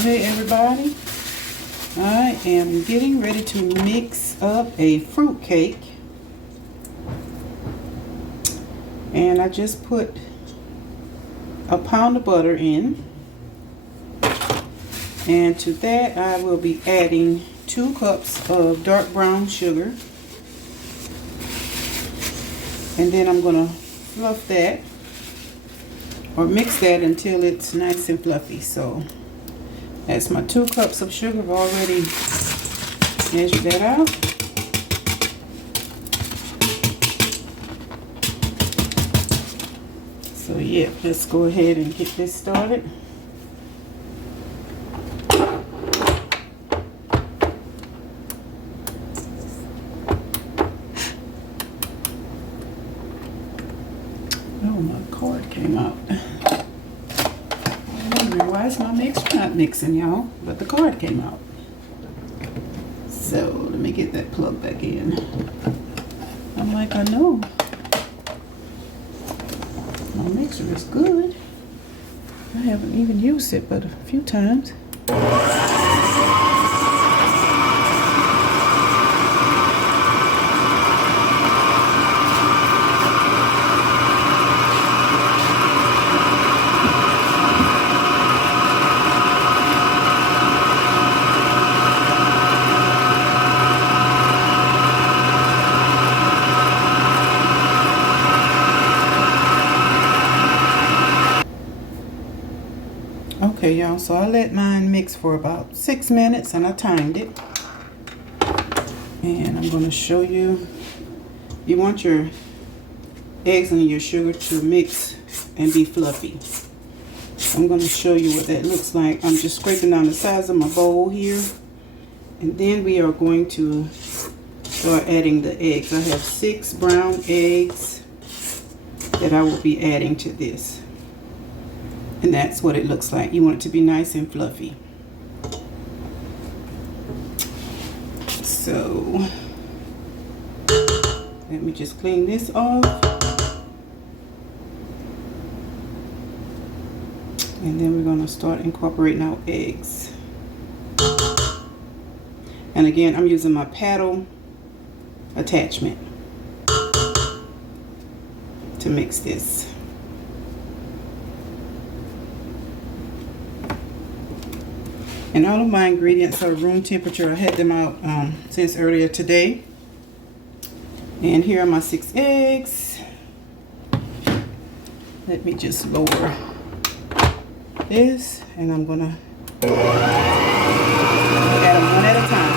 Hey everybody, I am getting ready to mix up a fruit cake, and I just put a pound of butter in, and to that I will be adding 2 cups of dark brown sugar, and then I'm going to fluff that or mix that until it's nice and fluffy. So that's my 2 cups of sugar. I've already measured that out. So yeah, let's go ahead and get this started. Oh, my cord came out. Why is my mixer not mixing, y'all? But the card came out. So let me get that plug back in. I'm like, I know my mixer is good. I haven't even used it but a few times. Okay, y'all, so I let mine mix for about 6 minutes and I timed it. And I'm going to show you, you want your eggs and your sugar to mix and be fluffy. I'm going to show you what that looks like. I'm just scraping down the sides of my bowl here. And then we are going to start adding the eggs. I have 6 brown eggs that I will be adding to this. And that's what it looks like. You want it to be nice and fluffy. So let me just clean this off. And then we're going to start incorporating our eggs. And again, I'm using my paddle attachment to mix this. And all of my ingredients are room temperature. I had them out since earlier today. And here are my 6 eggs. Let me just lower this, and I'm gonna add them one at a time.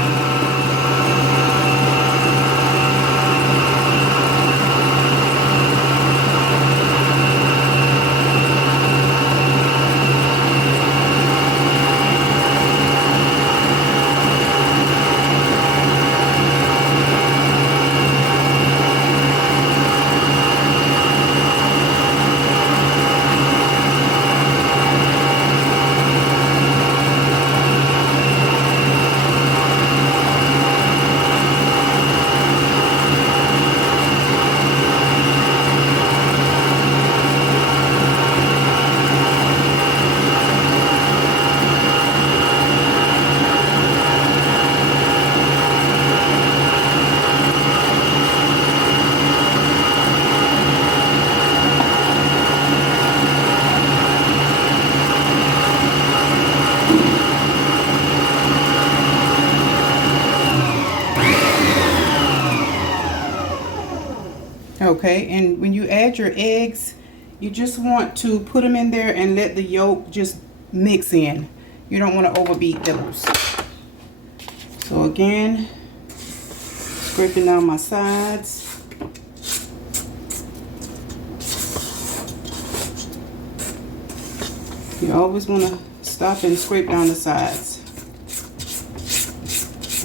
Okay, and when you add your eggs, you just want to put them in there and let the yolk just mix in. You don't want to overbeat those. So again, scraping down my sides. You always want to stop and scrape down the sides.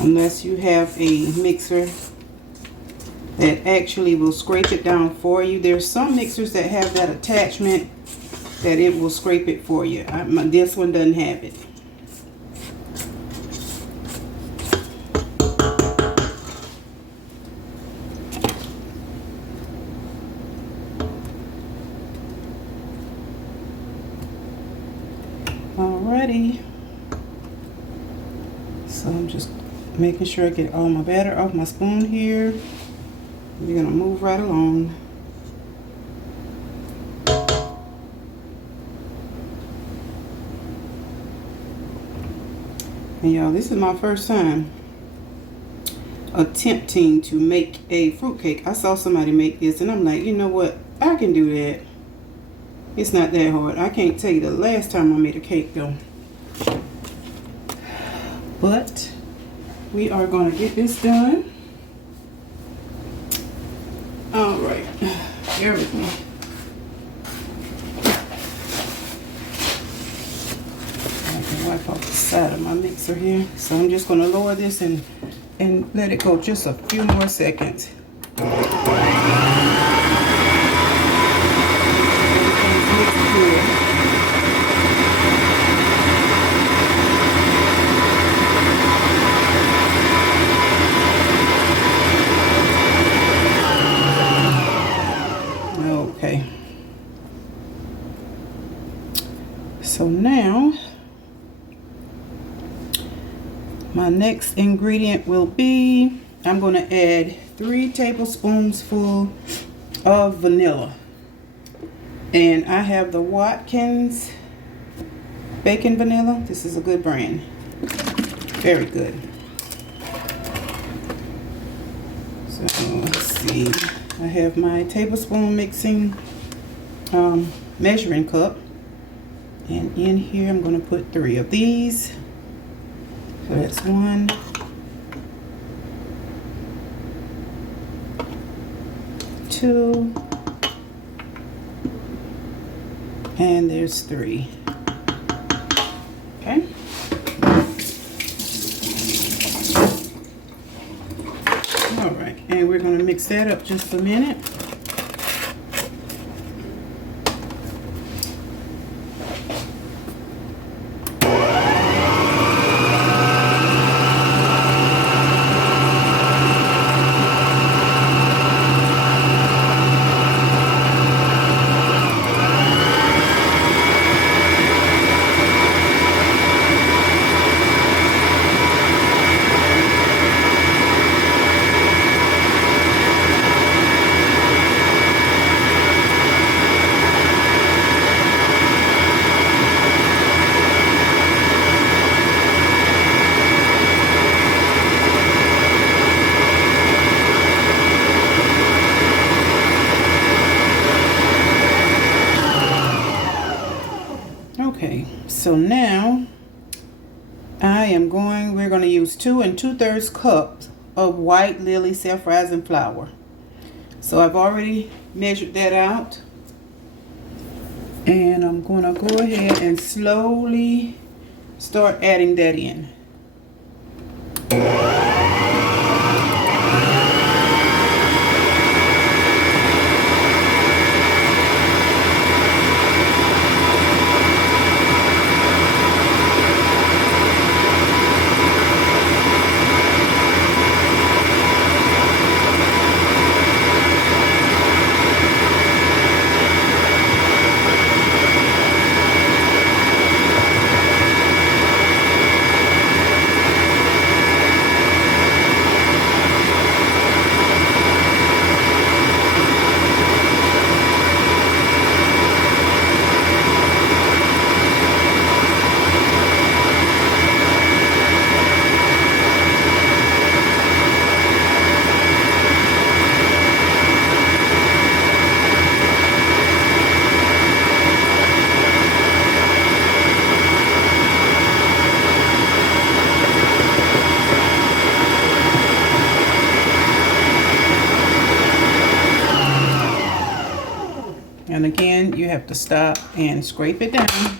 Unless you have a mixer that actually will scrape it down for you. There's some mixers that have that attachment that it will scrape it for you. This one doesn't have it. Alrighty. So I'm just making sure I get all my batter off my spoon here. We're gonna move right along. And y'all, this is my first time attempting to make a fruitcake. I saw somebody make this and I'm like, you know what? I can do that. It's not that hard. I can't tell you the last time I made a cake though. But we are going to get this done. All right. There we go. Wipe off the side of my mixer here. So I'm just going to lower this and let it go just a few more seconds. Everything's mixed good. Okay. So now my next ingredient will be, I'm going to add 3 tablespoons full of vanilla. And I have the Watkins Bacon Vanilla. This is a good brand. Very good. So let's see. I have my tablespoon mixing measuring cup. And in here I'm going to put 3 of these. So that's 1, 2, and there's 3. Okay. All right, and we're going to mix that up just a minute. Okay, so now we're going to use 2 2/3 cups of white lily self-rising flour. So I've already measured that out. And I'm going to go ahead and slowly start adding that in. And again, you have to stop and scrape it down.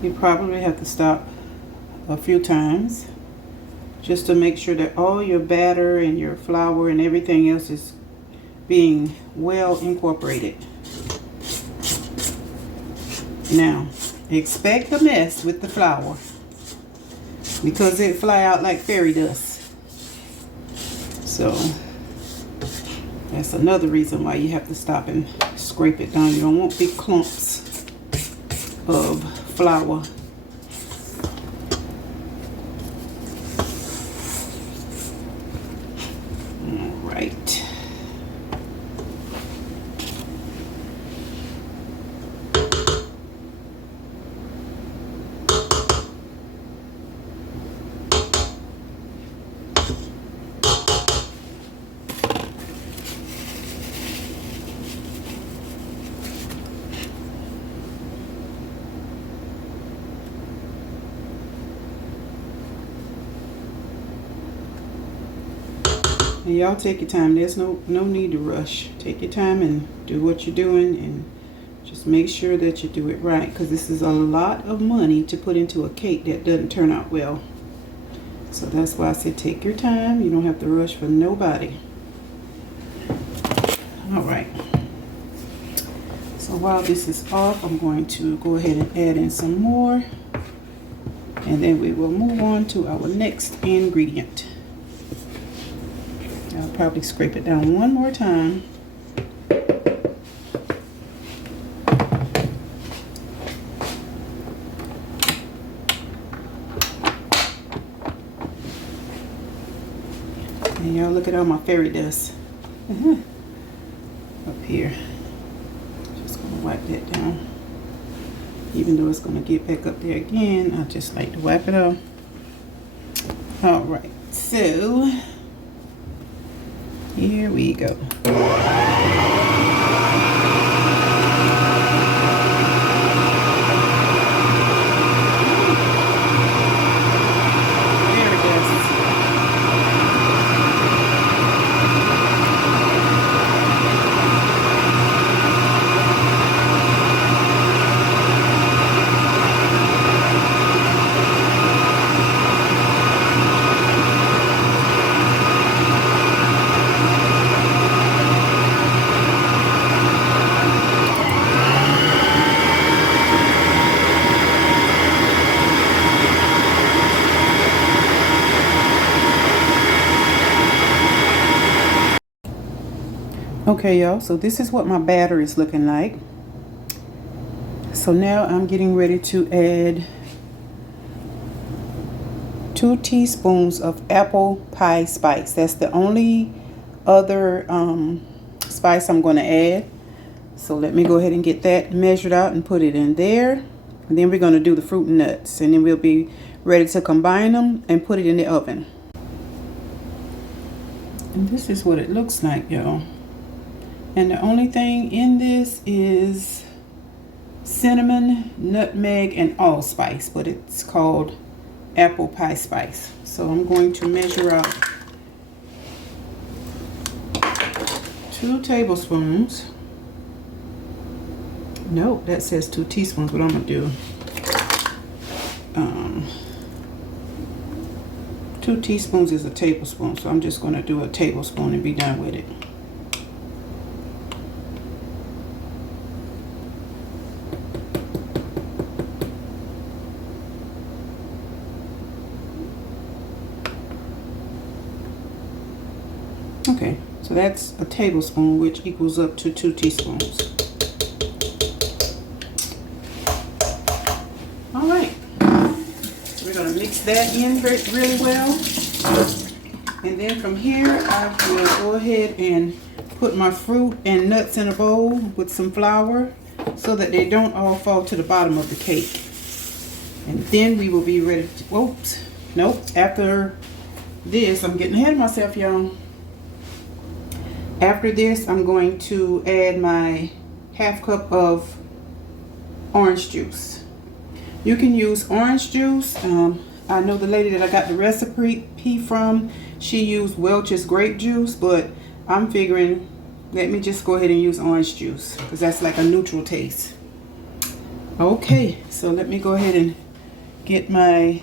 You probably have to stop a few times just to make sure that all your batter and your flour and everything else is being well incorporated. Now, expect a mess with the flour because it fly out like fairy dust. So that's another reason why you have to stop and scrape it down. You don't want big clumps of flour. All right. And y'all take your time. There's no need to rush. Take your time and do what you're doing, and just make sure that you do it right, because this is a lot of money to put into a cake that doesn't turn out well. So that's why I said take your time. You don't have to rush for nobody. All right. So while this is off, I'm going to go ahead and add in some more, and then we will move on to our next ingredient. I'll probably scrape it down one more time. And y'all look at all my fairy dust up here. Just gonna wipe that down. Even though it's gonna get back up there again, I just like to wipe it off. All right, so here we go. Okay, y'all, so this is what my batter is looking like. So now I'm getting ready to add 2 teaspoons of apple pie spice. That's the only other spice I'm going to add. So let me go ahead and get that measured out and put it in there. And then we're going to do the fruit and nuts, and then we'll be ready to combine them and put it in the oven. And this is what it looks like, y'all. And the only thing in this is cinnamon, nutmeg, and allspice, but it's called apple pie spice. So I'm going to measure out 2 tablespoons. No, that says 2 teaspoons. What I'm gonna do, 2 teaspoons is a tablespoon, so I'm just gonna do a tablespoon and be done with it. Okay, so that's a tablespoon, which equals up to 2 teaspoons. All right, so we're gonna mix that in really well. And then from here, I will go ahead and put my fruit and nuts in a bowl with some flour so that they don't all fall to the bottom of the cake. And then we will be ready to, oops, nope, after this, I'm getting ahead of myself, y'all. After this, I'm going to add my ½ cup of orange juice. You can use orange juice. I know the lady that I got the recipe from, she used Welch's grape juice, but I'm figuring, let me just go ahead and use orange juice because that's like a neutral taste. Okay, so let me go ahead and get my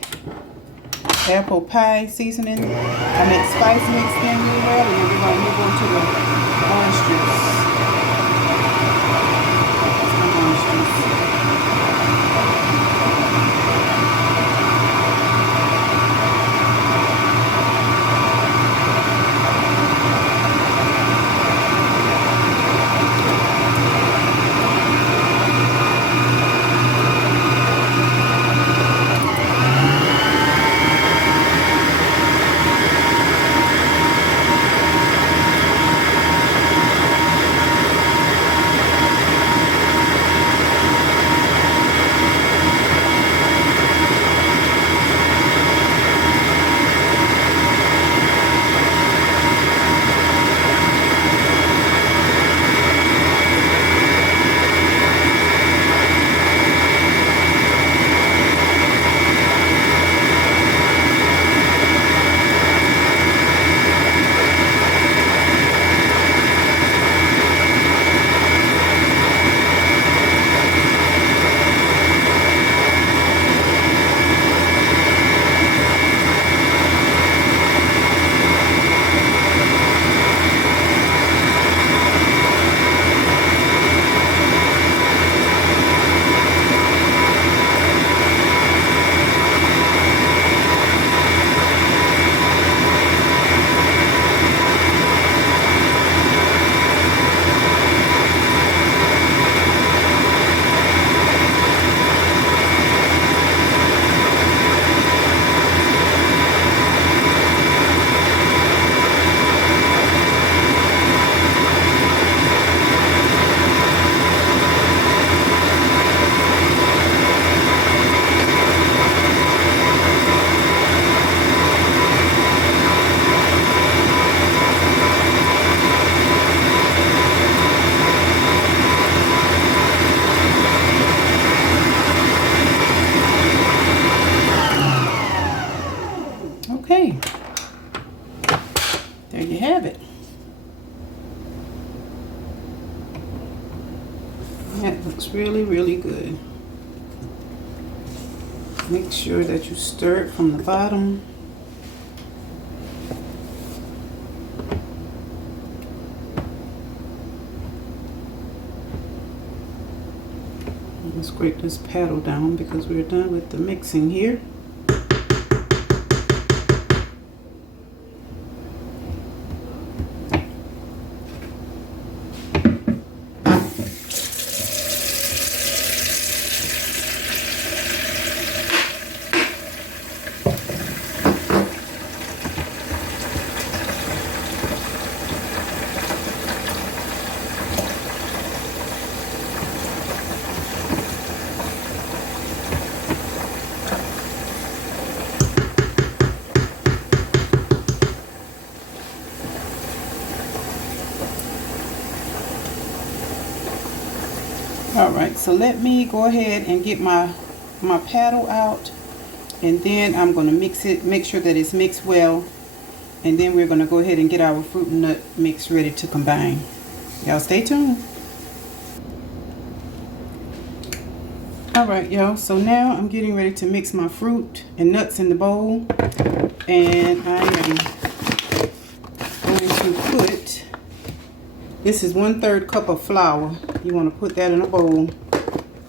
apple pie seasoning. I make spice mixed in really well, and then we're going to move on to the orange juice. Some orange juice. looks really, really good. Make sure that you stir it from the bottom. Let's scrape this paddle down because we're done with the mixing here. All right, so let me go ahead and get my paddle out, and then I'm going to mix it, make sure that it's mixed well, and then we're going to go ahead and get our fruit and nut mix ready to combine. Y'all stay tuned. All right, y'all, so now I'm getting ready to mix my fruit and nuts in the bowl, and I am going to put, this is 1/3 cup of flour. You want to put that in a bowl,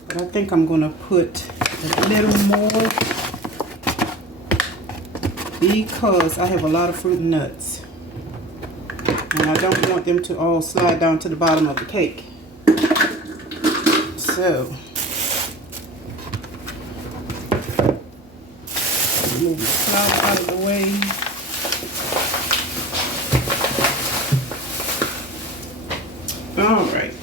but I think I'm going to put a little more because I have a lot of fruit and nuts, and I don't want them to all slide down to the bottom of the cake. So move the flour out of the way. All right.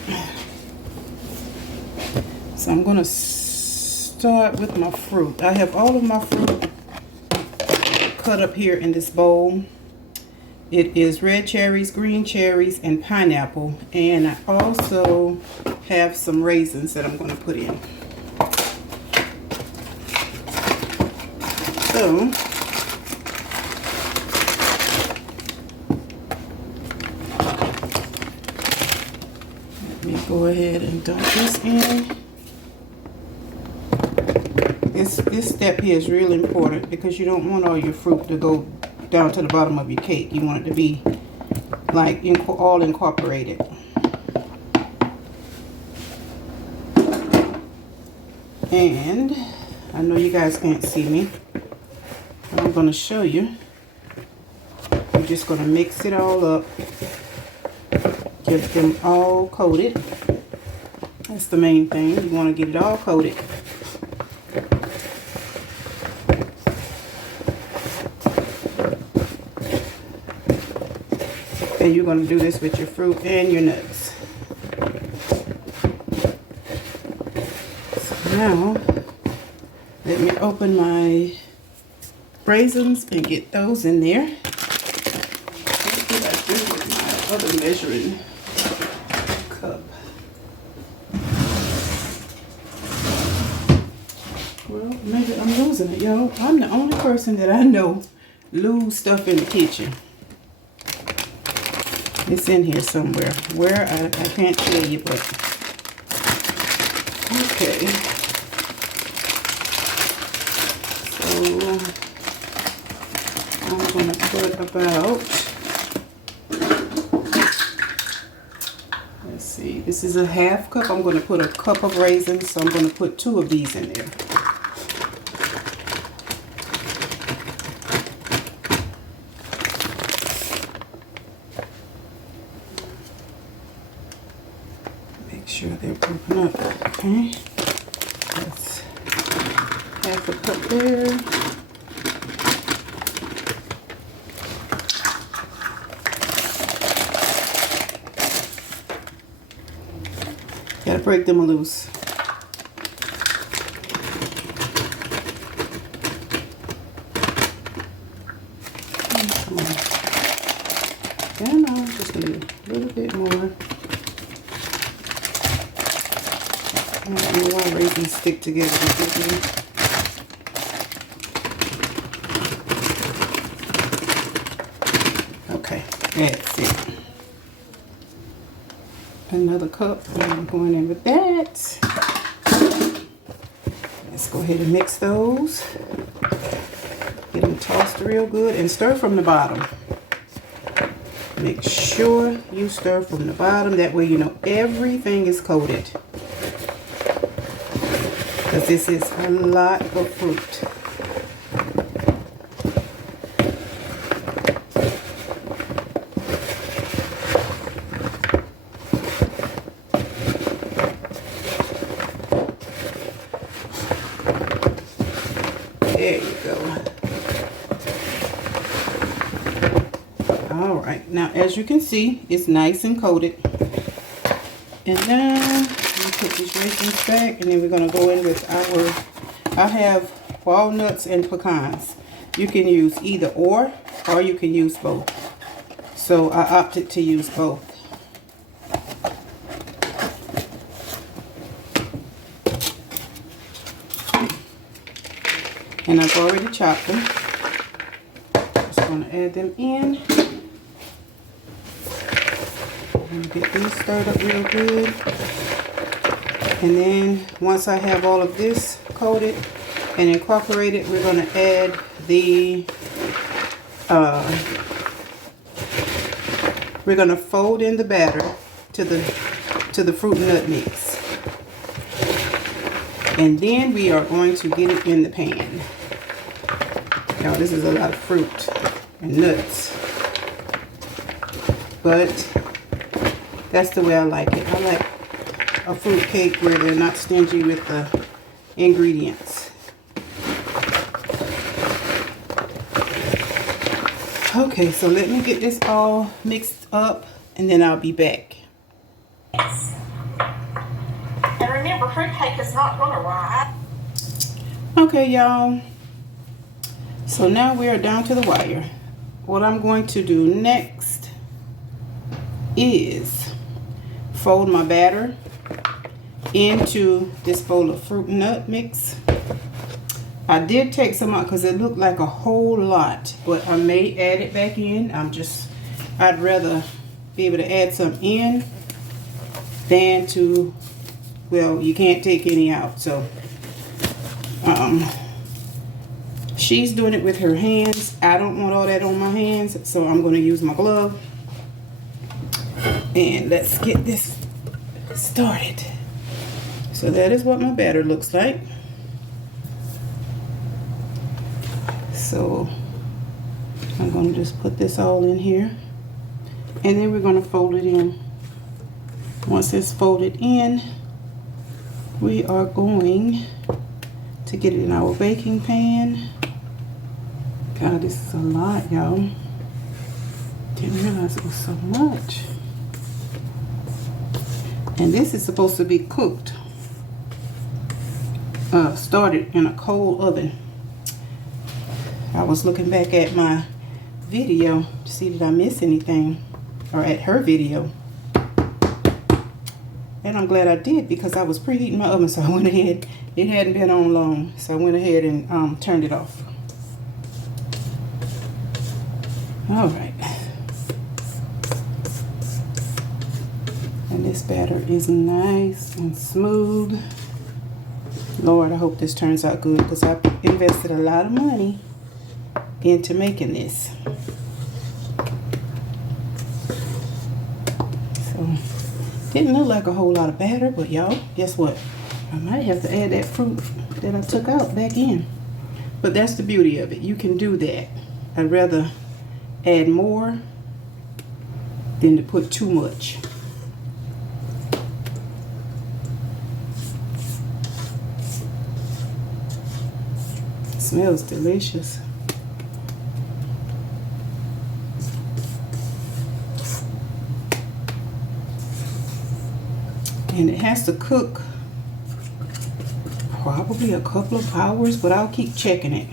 So I'm going to start with my fruit. I have all of my fruit cut up here in this bowl. It is red cherries, green cherries, and pineapple. And I also have some raisins that I'm going to put in. So let me go ahead and dump this in. This step here is really important because you don't want all your fruit to go down to the bottom of your cake. You want it to be like all incorporated. And I know you guys can't see me, but I'm going to show you. I'm just going to mix it all up, get them all coated. That's the main thing. You want to get it all coated. And you're going to do this with your fruit and your nuts. So now, let me open my raisins and get those in there. What did I do with my other measuring cup? Well, maybe I'm losing it, y'all. I'm the only person that I know lose stuff in the kitchen. It's in here somewhere. Where, I can't tell you, but okay. So I'm going to put about, let's see, this is a half cup. I'm going to put a cup of raisins, so I'm going to put 2 of these in there. Sure they're broken up. Okay, that's half a cup there. Gotta break them loose. Come on. Come on, just a little bit more. I don't know why raisins stick together. Okay, that's it. another cup, and I'm going in with that. Let's go ahead and mix those. Get them tossed real good and stir from the bottom. Make sure you stir from the bottom. That way you know everything is coated. Because this is a lot of fruit. There you go. All right, now as you can see, it's nice and coated. And now we put these raisins back, and then we're gonna go in with I have walnuts and pecans. You can use either or you can use both. So I opted to use both. And I've already chopped them. Just going to add them in. I'm going to get these stirred up real good. And then once I have all of this coated and incorporated, we're going to add the, we're going to fold in the batter to the fruit and nut mix. And then we are going to get it in the pan. Now this is a lot of fruit and nuts, but that's the way I like it. I like a fruit cake where they're not stingy with the ingredients. Okay, so let me get this all mixed up and then I'll be back. And remember, fruitcake is not going to rise. Okay, y'all. So now we are down to the wire. What I'm going to do next is fold my batter into this bowl of fruit and nut mix. I did take some out because it looked like a whole lot, but I may add it back in. I'd rather be able to add some in than to, well, you can't take any out. So she's doing it with her hands. I don't want all that on my hands, so I'm going to use my glove. And let's get this started. So that is what my batter looks like. So I'm going to just put this all in here. And then we're going to fold it in. Once it's folded in, we are going to get it in our baking pan. God, this is a lot, y'all. Didn't realize it was so much. And this is supposed to be cooked, started in a cold oven. I was looking back at my video to see did I miss anything, or at her video. And I'm glad I did because I was preheating my oven, so I went ahead. It hadn't been on long, so I went ahead and turned it off. All right. And this batter is nice and smooth. Lord, I hope this turns out good because I invested a lot of money into making this. So, didn't look like a whole lot of batter, but y'all, guess what? I might have to add that fruit that I took out back in. But that's the beauty of it. You can do that. I'd rather add more than to put too much. It smells delicious. And it has to cook probably a couple of hours, but I'll keep checking it.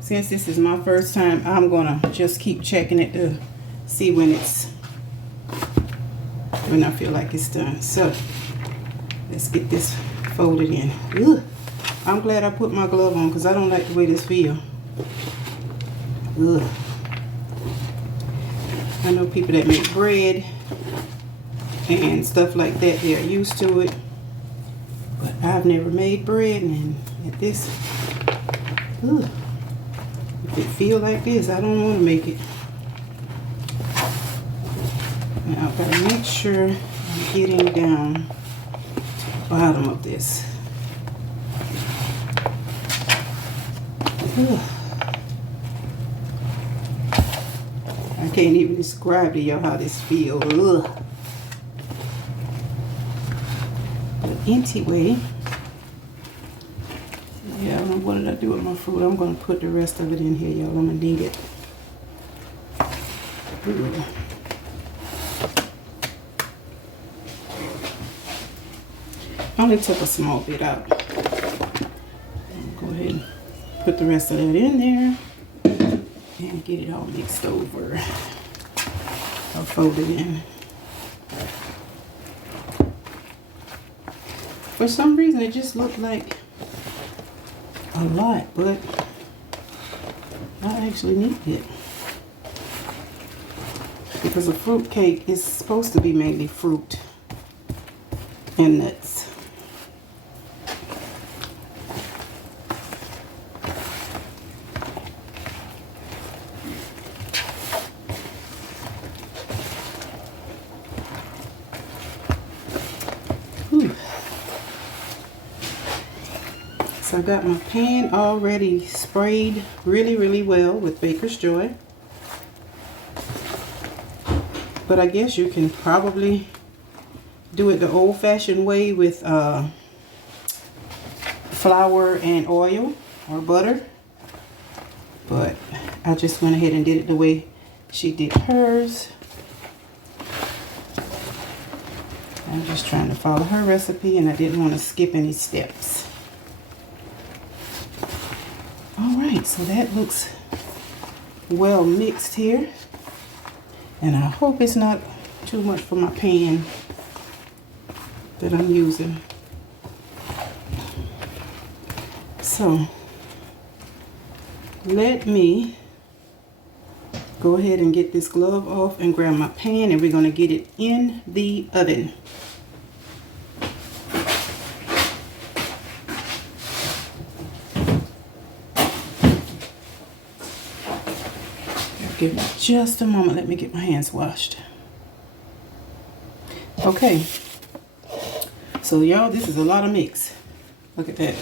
Since this is my first time, I'm gonna just keep checking it to see when I feel like it's done. So let's get this folded in. Ugh. I'm glad I put my glove on because I don't like the way this feels. Ugh. I know people that make bread and stuff like that, they're used to it. But I've never made bread, and at this, ugh, if it feel like this, I don't want to make it. Now I've got to make sure I'm getting down to the bottom of this. Ugh. I can't even describe to y'all how this feels. Ugh. But anyway, yeah, what did I do with my fruit? I'm going to put the rest of it in here, y'all. I'm going to need it. Ooh. I only took a small bit out. Go ahead and put the rest of that in there and get it all mixed over. I'll fold it in. For some reason, it just looked like a lot, but I actually need it. Because a fruit cake is supposed to be mainly fruit and nuts. So I got my pan already sprayed really well with Baker's Joy. But I guess you can probably do it the old-fashioned way with flour and oil or butter. But I just went ahead and did it the way she did hers. I'm just trying to follow her recipe, and I didn't want to skip any steps. Alright, so that looks well mixed here. And I hope it's not too much for my pan that I'm using. So, let me go ahead and get this glove off and grab my pan, and we're going to get it in the oven. Give me just a moment. Let me get my hands washed. Okay. So y'all, this is a lot of mix. Look at that.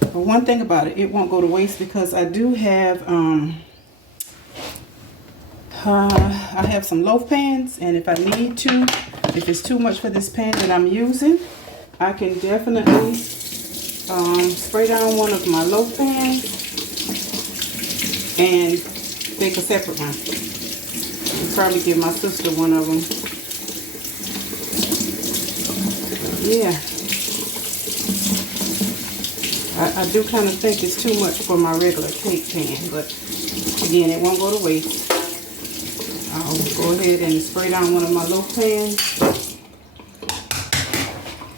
But one thing about it, it won't go to waste because I do have I have some loaf pans, and if I need to, if it's too much for this pan that I'm using, I can definitely spray down one of my loaf pans and make a separate one. I'll probably give my sister one of them. Yeah. I do kind of think it's too much for my regular cake pan, but again, it won't go to waste. I'll go ahead and spray down one of my loaf pans,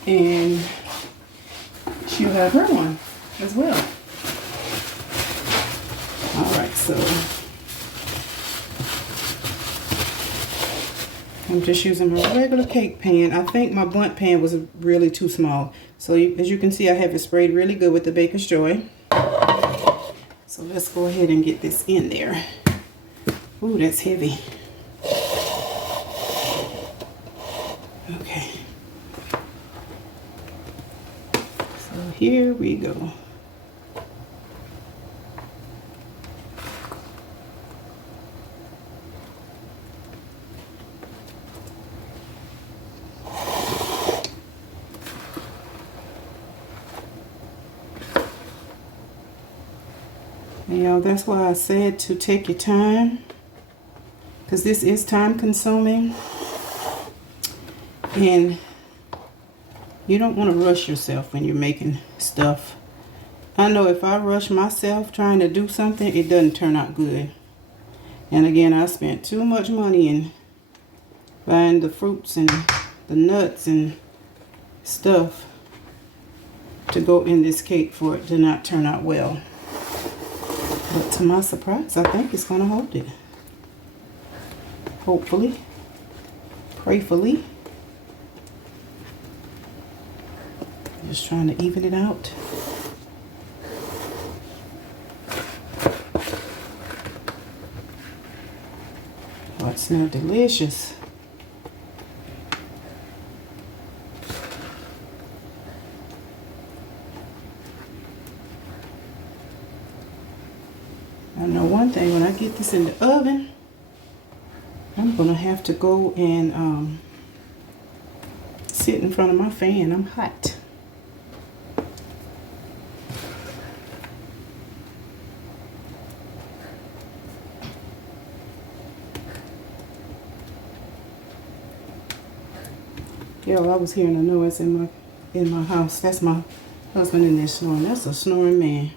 and she'll have her one as well. Alright, so I'm just using my regular cake pan. I think my bundt pan was really too small. So as you can see, I have it sprayed really good with the Baker's Joy. So let's go ahead and get this in there. Ooh, that's heavy. Okay. So here we go. Y'all, that's why I said to take your time, because this is time consuming, and you don't want to rush yourself when you're making stuff. I know if I rush myself trying to do something, it doesn't turn out good. And again, I spent too much money in buying the fruits and the nuts and stuff to go in this cake for it to not turn out well. But to my surprise, I think it's going to hold it. hopefully, prayfully. Just trying to even it out. Oh, it smells delicious. I know one thing, when I get this in the oven, I'm gonna have to go and sit in front of my fan. I'm hot. Yo, I was hearing a noise in my house. That's my husband in there snoring. That's a snoring man.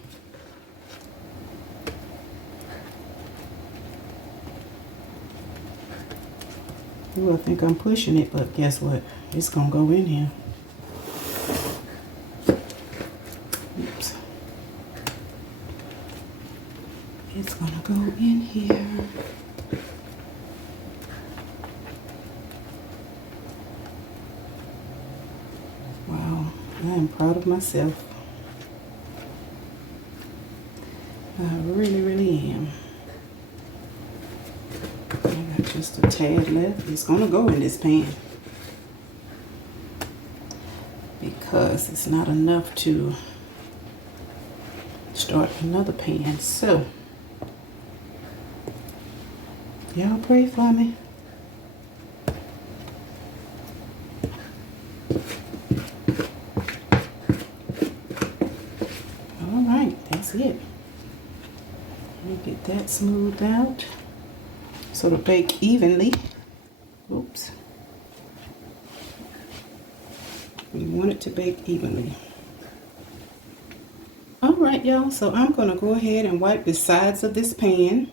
Ooh, I think I'm pushing it, but guess what? It's gonna go in here. Oops. It's gonna go in here. Wow, I am proud of myself. I really, really am. Just a tad left. It's gonna go in this pan because it's not enough to start another pan. So y'all pray for me. All right, that's it. Let me get that smoothed out. So to bake evenly. Oops. We want it to bake evenly. Alright y'all, so I'm going to go ahead and wipe the sides of this pan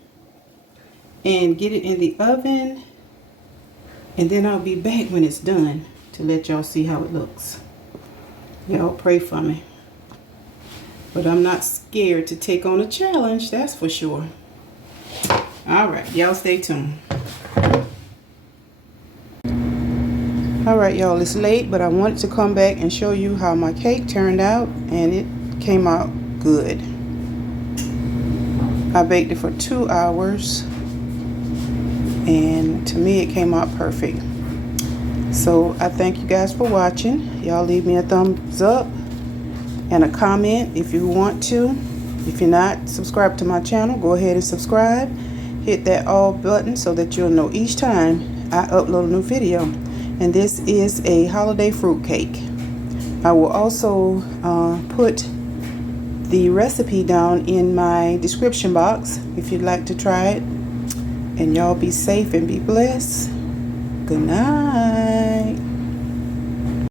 and get it in the oven, and then I'll be back when it's done to let y'all see how it looks. Y'all pray for me. But I'm not scared to take on a challenge, that's for sure. Alright, y'all stay tuned. Alright y'all, it's late, but I wanted to come back and show you how my cake turned out, and it came out good. I baked it for 2 hours, and to me it came out perfect. So I thank you guys for watching. Y'all leave me a thumbs up and a comment if you want to. If you're not subscribed to my channel, go ahead and subscribe. Hit that all button so that you'll know each time I upload a new video. And this is a holiday fruit cake. I will also put the recipe down in my description box if you'd like to try it. And y'all be safe and be blessed. Good night.